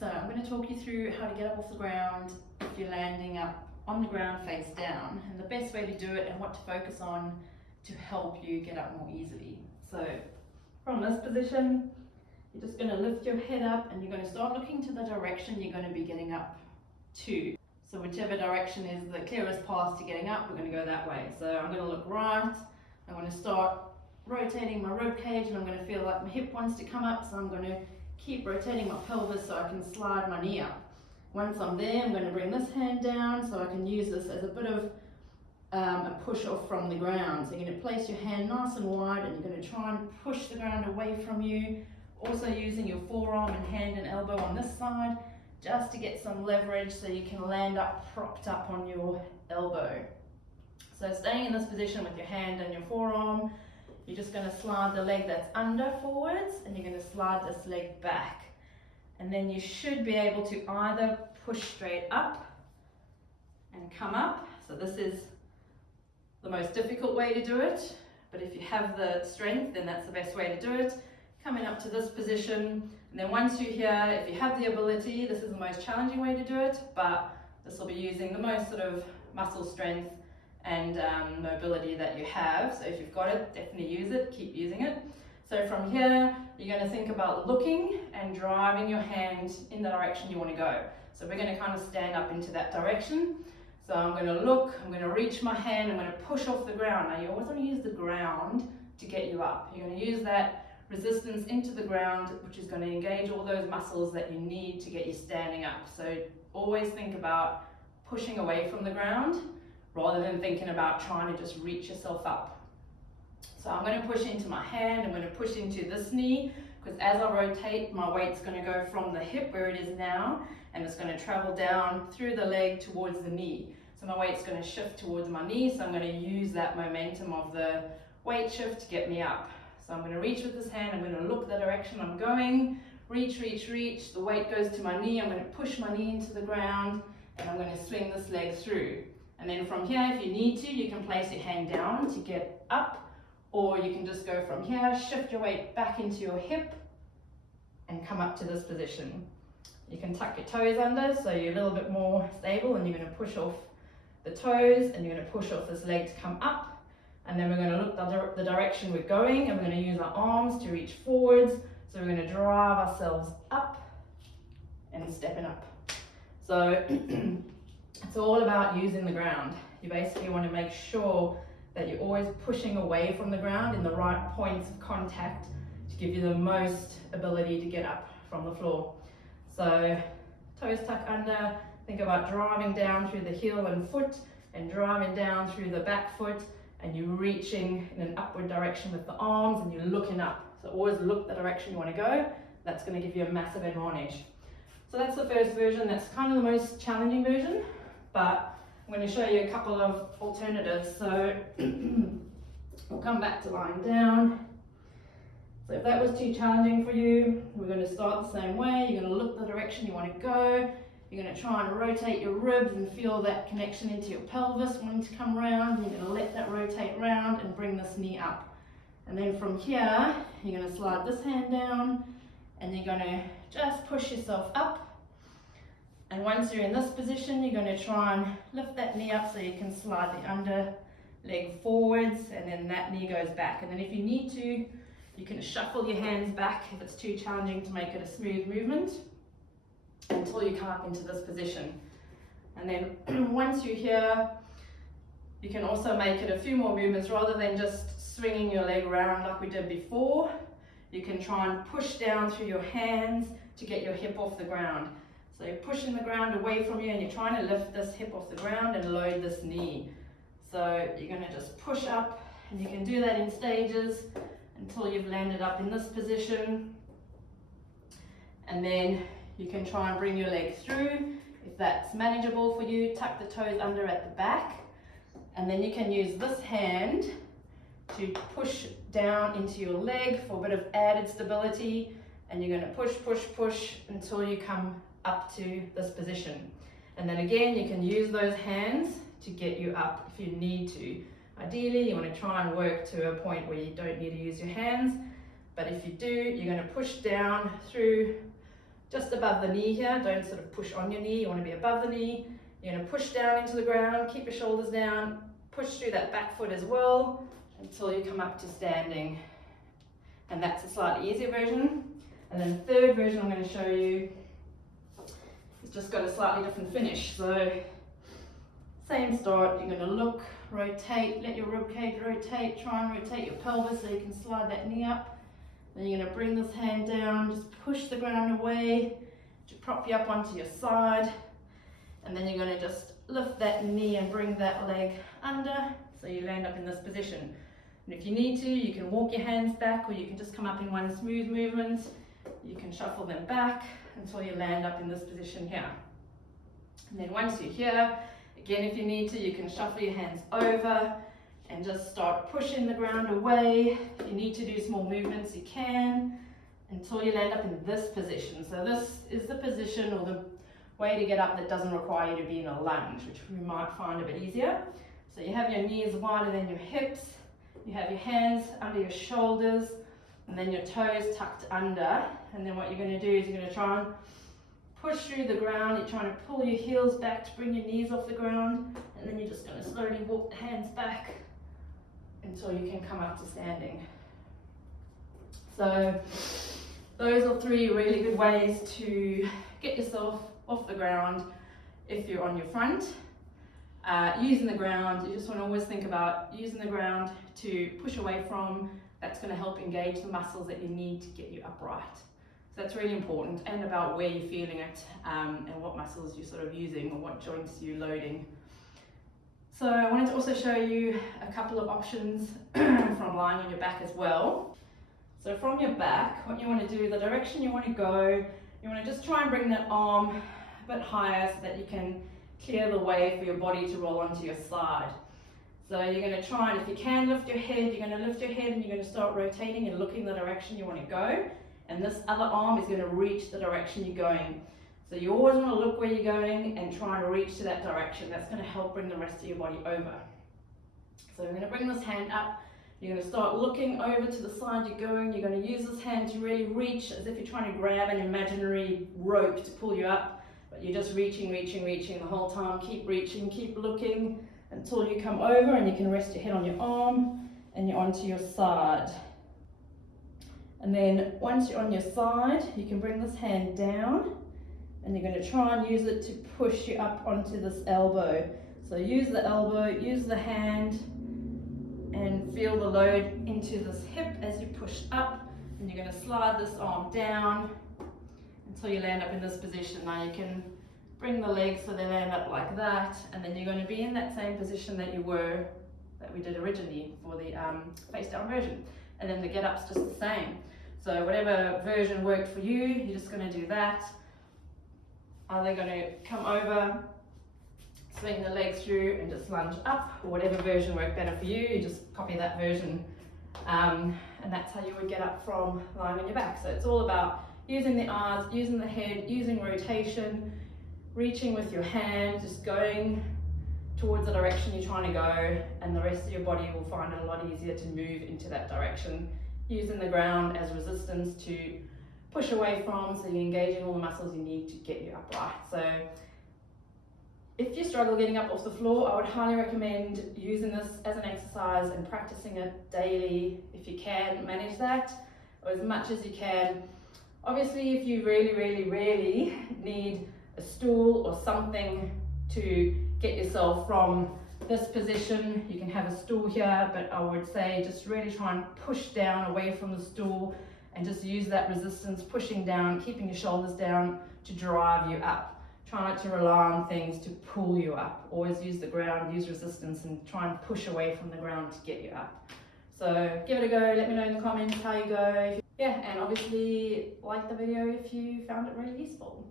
So I'm going to talk you through how to get up off the ground if you're landing up on the ground face down, and the best way to do it and what to focus on to help you get up more easily. So from this position, you're just going to lift your head up and you're going to start looking to the direction you're going to be getting up to. So whichever direction is the clearest path to getting up, we're going to go that way. So I'm going to look right, I'm going to start rotating my rib cage, and I'm going to feel like my hip wants to come up, so I'm going to keep rotating my pelvis so I can slide my knee up. Once I'm there, I'm going to bring this hand down so I can use this as a bit of a push off from the ground. So you're going to place your hand nice and wide and you're going to try and push the ground away from you, also using your forearm and hand and elbow on this side just to get some leverage so you can land up propped up on your elbow. So staying in this position with your hand and your forearm, you're just going to slide the leg that's under forwards and you're going to slide this leg back. And then you should be able to either push straight up and come up. So this is the most difficult way to do it, but if you have the strength, then that's the best way to do it. Coming up to this position, and then once you're here, if you have the ability, this is the most challenging way to do it, but this will be using the most sort of muscle strength and mobility that you have. So if you've got it, definitely use it, keep using it. So from here, you're going to think about looking and driving your hand in the direction you want to go. So we're going to kind of stand up into that direction. So I'm going to look, I'm going to reach my hand, I'm going to push off the ground. Now you always want to use the ground to get you up. You're going to use that resistance into the ground, which is going to engage all those muscles that you need to get you standing up. So always think about pushing away from the ground rather than thinking about trying to just reach yourself up. So I'm going to push into my hand, I'm going to push into this knee, because as I rotate, my weight's going to go from the hip where it is now, and it's going to travel down through the leg towards the knee. So my weight's going to shift towards my knee, so I'm going to use that momentum of the weight shift to get me up. So I'm going to reach with this hand, I'm going to look the direction I'm going, reach, reach, reach, the weight goes to my knee, I'm going to push my knee into the ground, and I'm going to swing this leg through. And then from here, if you need to, you can place your hand down to get up, or you can just go from here, shift your weight back into your hip, and come up to this position. You can tuck your toes under so you're a little bit more stable, and you're going to push off the toes and you're going to push off this leg to come up, and then we're going to look the direction we're going, and we're going to use our arms to reach forwards. So we're going to drive ourselves up and stepping up. So it's all about using the ground. You basically want to make sure that you're always pushing away from the ground in the right points of contact to give you the most ability to get up from the floor. So toes tuck under, think about driving down through the heel and foot and driving down through the back foot, and you're reaching in an upward direction with the arms and you're looking up. So always look the direction you want to go. That's going to give you a massive advantage. So that's the first version. That's kind of the most challenging version, but I'm going to show you a couple of alternatives. So we'll come back to lying down. So if that was too challenging for you, we're going to start the same way. You're going to look the direction you want to go. You're going to try and rotate your ribs and feel that connection into your pelvis wanting to come around. You're going to let that rotate round and bring this knee up. And then from here, you're going to slide this hand down and you're going to just push yourself up. And once you're in this position, you're going to try and lift that knee up so you can slide the under leg forwards, and then that knee goes back. And then if you need to, you can shuffle your hands back if it's too challenging to make it a smooth movement until you come up into this position. And then once you're here, you can also make it a few more movements rather than just swinging your leg around like we did before. You can try and push down through your hands to get your hip off the ground. So you're pushing the ground away from you and you're trying to lift this hip off the ground and load this knee. So you're going to just push up, and you can do that in stages until you've landed up in this position. And then you can try and bring your leg through. If that's manageable for you, tuck the toes under at the back. And then you can use this hand to push down into your leg for a bit of added stability. And you're going to push, push, push until you come up to this position. And then again, you can use those hands to get you up if you need to. Ideally, you want to try and work to a point where you don't need to use your hands, but if you do, you're going to push down through just above the knee here. Don't sort of push on your knee, you want to be above the knee. You're going to push down into the ground, keep your shoulders down, push through that back foot as well until you come up to standing. And that's a slightly easier version. And then the third version I'm going to show you, it's just got a slightly different finish. So same start, you're going to look, rotate, let your rib cage rotate, try and rotate your pelvis so you can slide that knee up. Then you're going to bring this hand down, just push the ground away to prop you up onto your side. And then you're going to just lift that knee and bring that leg under so you land up in this position. And if you need to, you can walk your hands back, or you can just come up in one smooth movement. You can shuffle them back until you land up in this position here. And then once you're here, again, if you need to, you can shuffle your hands over and just start pushing the ground away. If you need to do small movements, you can, until you land up in this position. So this is the position or the way to get up that doesn't require you to be in a lunge, which we might find a bit easier. So you have your knees wider than your hips, you have your hands under your shoulders, and then your toes tucked under. And then what you're going to do is you're going to try and push through the ground. You're trying to pull your heels back to bring your knees off the ground, and then you're just going to slowly walk the hands back until you can come up to standing. So those are 3 really good ways to get yourself off the ground if you're on your front. Using the ground, you just want to always think about using the ground to push away from. That's going to help engage the muscles that you need to get you upright. So that's really important, and about where you're feeling it and what muscles you're sort of using or what joints you're loading. So I wanted to also show you a couple of options from lying on your back as well. So from your back, what you want to do, the direction you want to go, you want to just try and bring that arm a bit higher so that you can clear the way for your body to roll onto your side. So you're going to try, and if you can lift your head, you're going to lift your head and you're going to start rotating and looking the direction you want to go. And this other arm is going to reach the direction you're going. So you always want to look where you're going and try and reach to that direction. That's going to help bring the rest of your body over. So you're going to bring this hand up. You're going to start looking over to the side you're going. You're going to use this hand to really reach as if you're trying to grab an imaginary rope to pull you up. But you're just reaching the whole time. Keep reaching, keep looking until you come over and you can rest your head on your arm and you're onto your side. And then once you're on your side, you can bring this hand down and you're going to try and use it to push you up onto this elbow. So use the elbow, use the hand, and feel the load into this hip as you push up, and you're going to slide this arm down until you land up in this position. Now you can bring the legs so they land up like that, and then you're going to be in that same position that we did originally for the face down version. And then the get up's just the same. So whatever version worked for you, you're just going to do that. Either going to come over, swing the legs through and just lunge up, or whatever version worked better for you, you just copy that version. And that's how you would get up from lying on your back. So it's all about using the arms, using the head, using rotation, reaching with your hand, just going towards the direction you're trying to go, and the rest of your body will find it a lot easier to move into that direction, using the ground as resistance to push away from, so you're engaging all the muscles you need to get you upright. So if you struggle getting up off the floor, I would highly recommend using this as an exercise and practicing it daily if you can manage that, or as much as you can. Obviously, if you really need a stool or something to get yourself from this position, you can have a stool here, but I would say just really try and push down away from the stool and just use that resistance, pushing down, keeping your shoulders down to drive you up. Try not to rely on things to pull you up. Always use the ground, use resistance, and try and push away from the ground to get you up. So give it a go, let me know in the comments how you go. Yeah, and obviously like the video if you found it really useful.